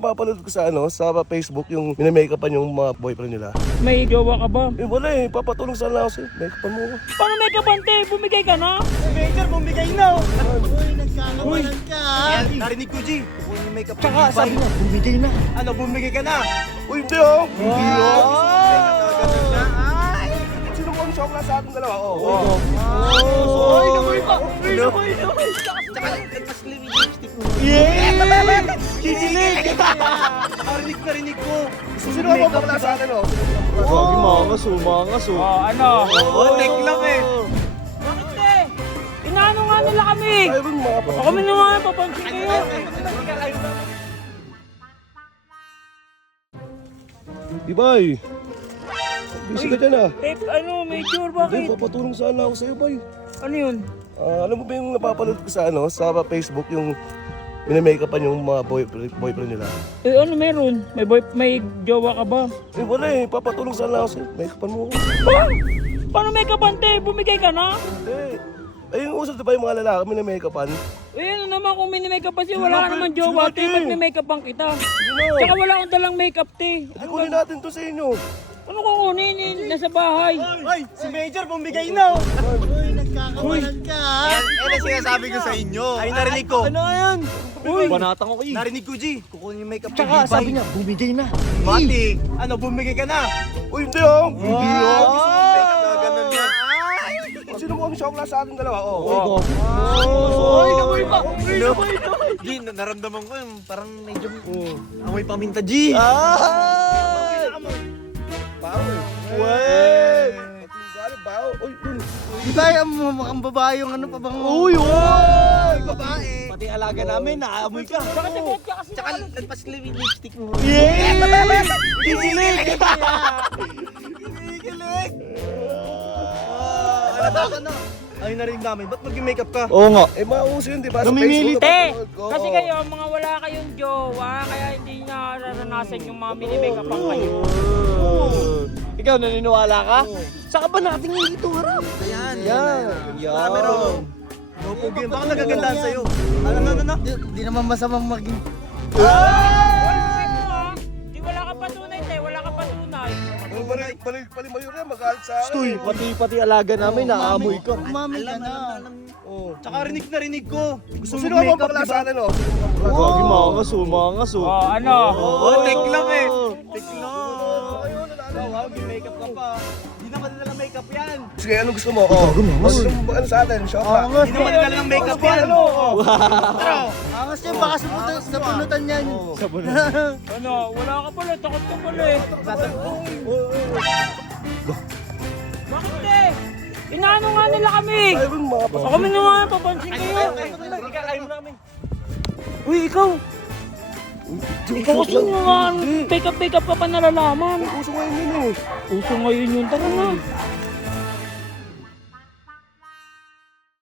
napapanood ko sa sa Facebook yung mini-makeupan yung mga boyfriend nila. May jowa ka ba? Eh wala eh, papatulong sana ako sa'yo. Makeupan mo. Paano may kapante? Bumigay ka na? Major, bumigay na. Uy, nagkakawalan ka. Narinig ko, G. Kukunin yung makeup. Tsaka sabi niya, bumigay na. Ano, bumigay ka na? Uy, hindi oh! Hindi Sino mo ang shock na sa ating dalawa? Oy, namoy pa. Namoy. Tsaka mas lipstick mo. Yeah! Kinilig! Narinig ko. Sino mo ang bakla sa akin Gagi, mangas oh. Ano? Oo, tek lang eh. Bakit eh? Inaano nga nila kami? Ayaw rin mga O kami na nga papansin kayo. Ibay! Busy ka dyan ah. Ano, Major, Hindi, bakit? papatulong sana ako sa'yo, bay. Ano yun? Alam mo ba yung napapanood ko sa sa Facebook yung mini-makeupan yung mga boyfriend nila? Eh ano meron? May jowa ka ba? Eh wala eh, papatulong sana ako sa'yo. Makeupan mo. Paano may kapante? Bumigay ka na? Hindi. Eh yung usap diba yung mga lalaki mini-makeupan? Eh ano naman kung mini-makeup kasi wala ka naman jowa, te. Ba't may makeupan kita? Tsaka wala akong dalang makeup, te. Hindi kunin natin to sa inyo. Ano kukunin? Nasa bahay. Hoy, si Major bumigay na. Uy, nagkakawalan ka. Yan ang sinasabi ko sa inyo. Ay, narinig ko. Ano yan? Banatang ako eh. Narinig ko, G. Kukunin yung makeup. Tsaka sabi niya, bumigay na. Mati. Ano, bumigay ka na? Uy, hindi oh! Hindi oh. Ganun yan. Sino mo ang shock na sa ating dalawa? Oy, namoy pa. G, naramdaman ko yung parang medyo amoy paminta, G. Bao eh. Wey! Bao. Uy, dun. Di ba ang babae yung ano pa bang... Uy! Babae! Pati alaga namin, naamoy ka. Bakit nagot ka kasi? Tsaka nagpas lipstick mo. Yeah! Kinilig! Kinilig! Alata ka na. Ayun narinig namin, ba't mag-makeup ka? Oo nga. Eh mauso yun, di ba? Sa Namimili. Facebook, Te! napapanood ko. Kasi kayo, mga wala kayong jowa, kaya hindi na naranasan yung mga mini-makeupan kayo. Ikaw naniniwala ka? Saan ka ba nakatingin dito, harap? Ayan, Yan. Pero, pupugi, baka nagagandaan sa'yo. Ano? Di naman masamang maging... Di wala ka patunay, te. Wala ka patunay. Palimayo rin, mag-aalit sa akin. Stoy, pati alaga namin, naamoy ka. Mami ka na. Tsaka rinig ko. Gusto mo Sino mo ang makeup, bakla di sa ba? akin Gagi, mangas oh. Ano? Oo, tek lang eh. Tek lang. Wow, makeup ka pa. Di naman nila makeup yan. Sige, ano gusto mo? Gusto mo ano sa atin? Shock ka? Di naman nila ng makeup yan. Angas niya, baka napunutan yan. Ano? Wala ka pala. Takot ka pala eh. Bakit te? Inaano nga nila kami? Ayaw rin mga O kami na nga papansin kayo. Uy, ikaw. Ikaw kasi yung mga pick up ka pa nalalaman. Uso ngayon yun eh. Uso ngayon yun. Tara na.